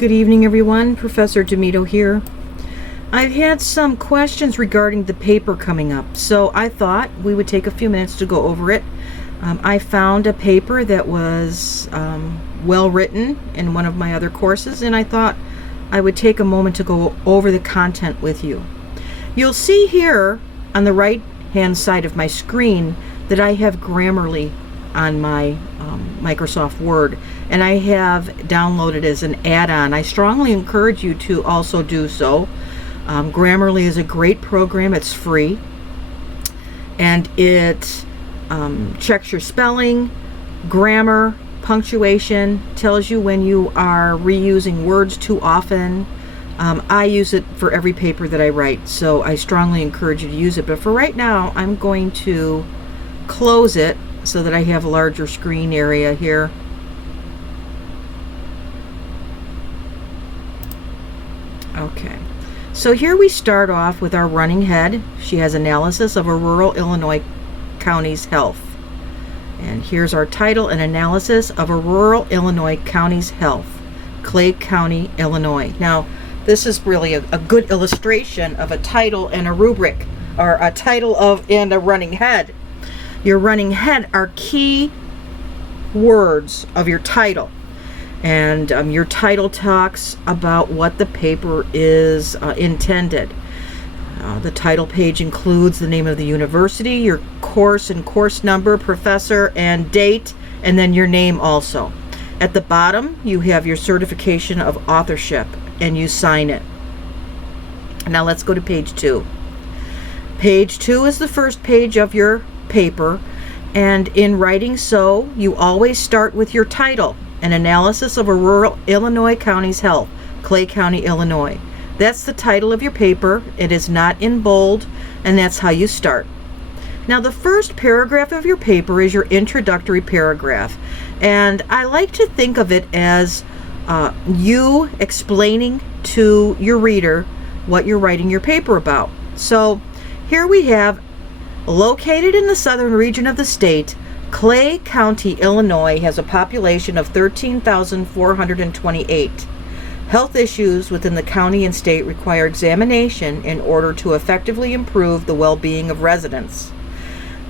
Good evening, everyone. Professor Demito here. I've had some questions regarding the paper coming up, so I thought we would take a few minutes to go over it. I found a paper that was well written in one of my other courses, and I thought I would take a moment to go over the content with you. You'll see here on the right hand side of my screen that I have Grammarly on my Microsoft Word, and I have downloaded as an add-on. I strongly encourage you to also do so. Grammarly is a great program. It's free, and it checks your spelling, grammar, punctuation, tells you when you are reusing words too often. I use it for every paper that I write, so I strongly encourage you to use it. But for right now, I'm going to close it so that I have a larger screen area here. Okay, so here we start off with our running head. She has analysis of a rural Illinois county's health. And here's our title, an analysis of a rural Illinois county's health, Clay County, Illinois. Now, this is really a good illustration of a title and a rubric, or a title of and a running head. Your running head are key words of your title, and your title talks about what the paper is intended. The title page includes the name of the university, your course and course number, professor, and date, and then your name also. At the bottom, you have your certification of authorship, and you sign it. Now let's go to page 2. Page 2 is the first page of your paper, and in writing so, you always start with your title, an analysis of a rural Illinois county's health, Clay County, Illinois. That's the title of your paper. It is not in bold, and that's how you start. Now, the first paragraph of your paper is your introductory paragraph, and I like to think of it as you explaining to your reader what you're writing your paper about. So here we have, located in the southern region of the state, Clay County, Illinois has a population of 13,428. Health issues within the county and state require examination in order to effectively improve the well-being of residents.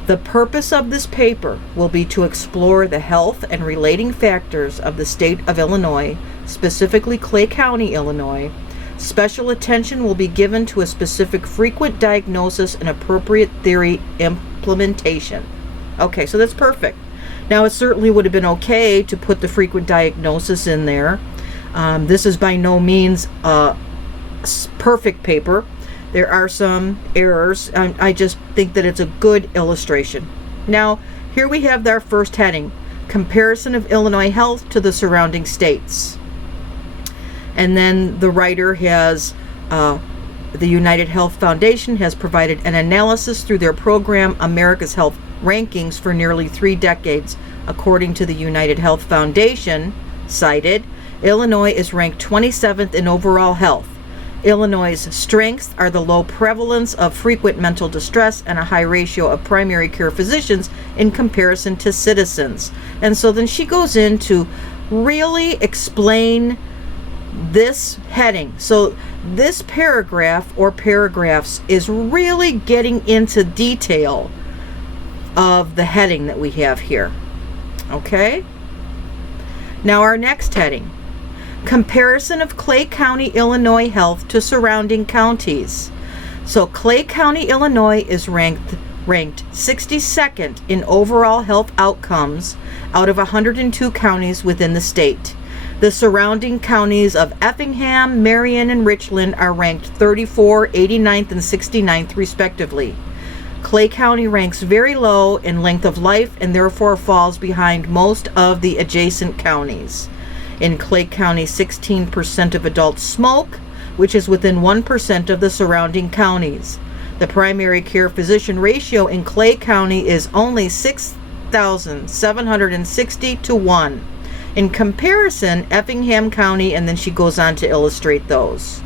The purpose of this paper will be to explore the health and relating factors of the state of Illinois, specifically Clay County, Illinois. Special attention will be given to a specific frequent diagnosis and appropriate theory implementation. Okay, so that's perfect. Now, it certainly would have been okay to put the frequent diagnosis in there. This is by no means a perfect paper. There are some errors. I just think that it's a good illustration. Now, here we have our first heading, comparison of Illinois health to the surrounding states. And then the writer has, the United Health Foundation has provided an analysis through their program, America's Health Rankings, for nearly 3 decades. According to the United Health Foundation, cited, Illinois is ranked 27th in overall health. Illinois' strengths are the low prevalence of frequent mental distress and a high ratio of primary care physicians in comparison to citizens. And so then she goes in to really explain this heading. So this paragraph or paragraphs is really getting into detail of the heading that we have here. Okay? Now our next heading, comparison of Clay County, Illinois health to surrounding counties. So Clay County, Illinois is ranked 62nd in overall health outcomes out of 102 counties within the state. The surrounding counties of Effingham, Marion, and Richland are ranked 34, 89th, and 69th respectively. Clay County ranks very low in length of life and therefore falls behind most of the adjacent counties. In Clay County, 16% of adults smoke, which is within 1% of the surrounding counties. The primary care physician ratio in Clay County is only 6,760 to 1. In comparison, Effingham County, and then she goes on to illustrate those.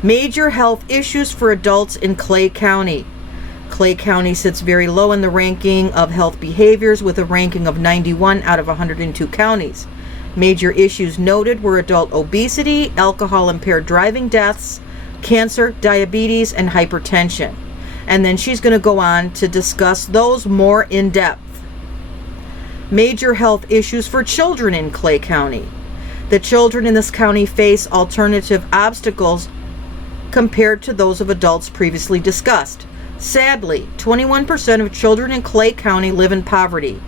Major health issues for adults in Clay County. Clay County sits very low in the ranking of health behaviors with a ranking of 91 out of 102 counties. Major issues noted were adult obesity, alcohol-impaired driving deaths, cancer, diabetes, and hypertension. And then she's going to go on to discuss those more in depth. Major health issues for children in Clay County. The children in this county face alternative obstacles compared to those of adults previously discussed. Sadly, 21% of children in Clay County live in poverty.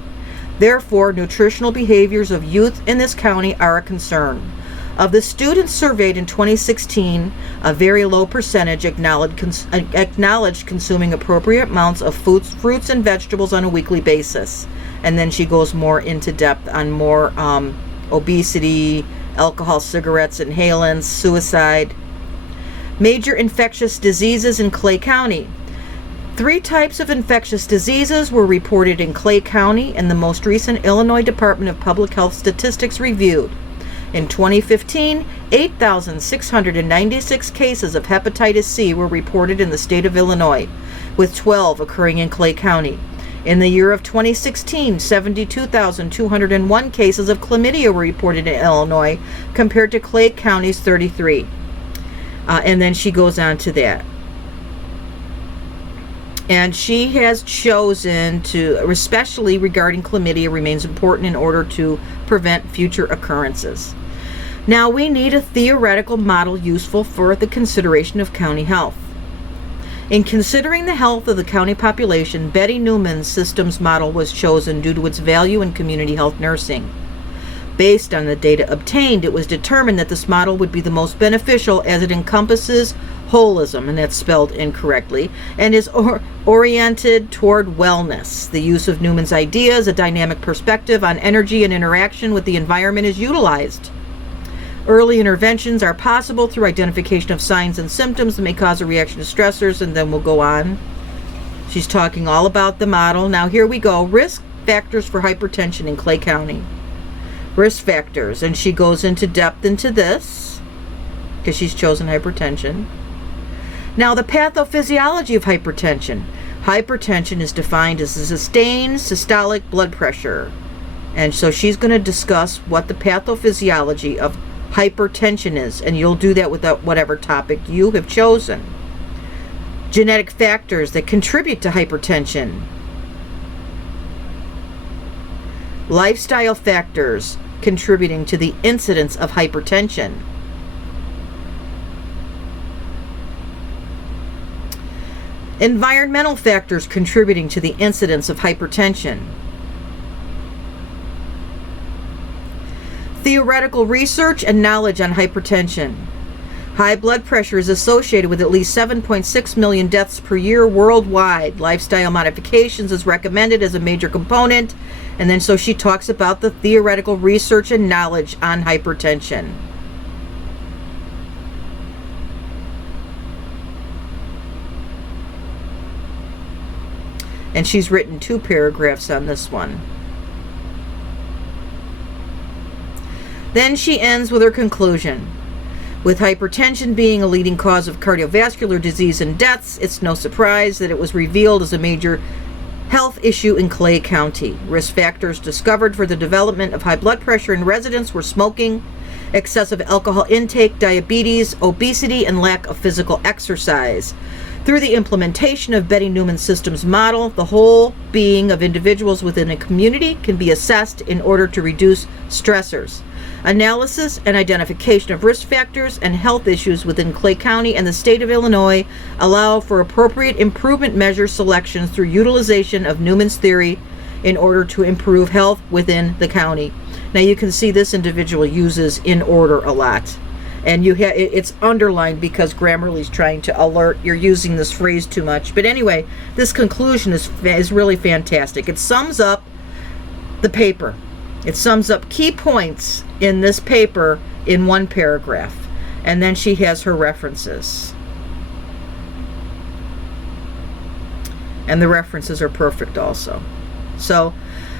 Therefore, nutritional behaviors of youth in this county are a concern. Of the students surveyed in 2016, a very low percentage acknowledged consuming appropriate amounts of fruits and vegetables on a weekly basis. And then she goes more into depth on more obesity, alcohol, cigarettes, inhalants, suicide. Major infectious diseases in Clay County. 3 types of infectious diseases were reported in Clay County in the most recent Illinois Department of Public Health statistics reviewed. In 2015, 8,696 cases of hepatitis C were reported in the state of Illinois, with 12 occurring in Clay County. In the year of 2016, 72,201 cases of chlamydia were reported in Illinois, compared to Clay County's 33. And then she goes on to that. And she has chosen to, especially regarding chlamydia, remains important in order to prevent future occurrences. Now, we need a theoretical model useful for the consideration of county health. In considering the health of the county population, Betty Newman's systems model was chosen due to its value in community health nursing. Based on the data obtained, it was determined that this model would be the most beneficial as it encompasses holism, and that's spelled incorrectly, and is oriented toward wellness. The use of Newman's ideas, a dynamic perspective on energy and interaction with the environment, is utilized. Early interventions are possible through identification of signs and symptoms that may cause a reaction to stressors, and then we'll go on. She's talking all about the model. Now here we go. Risk factors for hypertension in Clay County. Risk factors, and she goes into depth into this because she's chosen hypertension. Now, the pathophysiology of hypertension. Hypertension is defined as a sustained systolic blood pressure. And so she's going to discuss what the pathophysiology of hypertension is, and you'll do that with whatever topic you have chosen. Genetic factors that contribute to hypertension. Lifestyle factors contributing to the incidence of hypertension. Environmental factors contributing to the incidence of hypertension. Theoretical research and knowledge on hypertension. High blood pressure is associated with at least 7.6 million deaths per year worldwide. Lifestyle modifications is recommended as a major component. And then so she talks about the theoretical research and knowledge on hypertension. And she's written 2 paragraphs on this one. Then she ends with her conclusion. With hypertension being a leading cause of cardiovascular disease and deaths, it's no surprise that it was revealed as a major health issue in Clay County. Risk factors discovered for the development of high blood pressure in residents were smoking, excessive alcohol intake, diabetes, obesity, and lack of physical exercise. Through the implementation of Betty Newman's systems model, the whole being of individuals within a community can be assessed in order to reduce stressors. Analysis and identification of risk factors and health issues within Clay County and the state of Illinois allow for appropriate improvement measure selections through utilization of Newman's theory in order to improve health within the county. Now you can see this individual uses in order a lot. And it's underlined because Grammarly's trying to alert you're using this phrase too much. But anyway, this conclusion is really fantastic. It sums up the paper. It sums up key points in this paper in 1 paragraph. And then she has her references. And the references are perfect also. So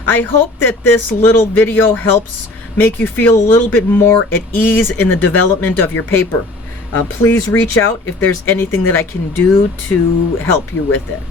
I hope that this little video helps make you feel a little bit more at ease in the development of your paper. Please reach out if there's anything that I can do to help you with it.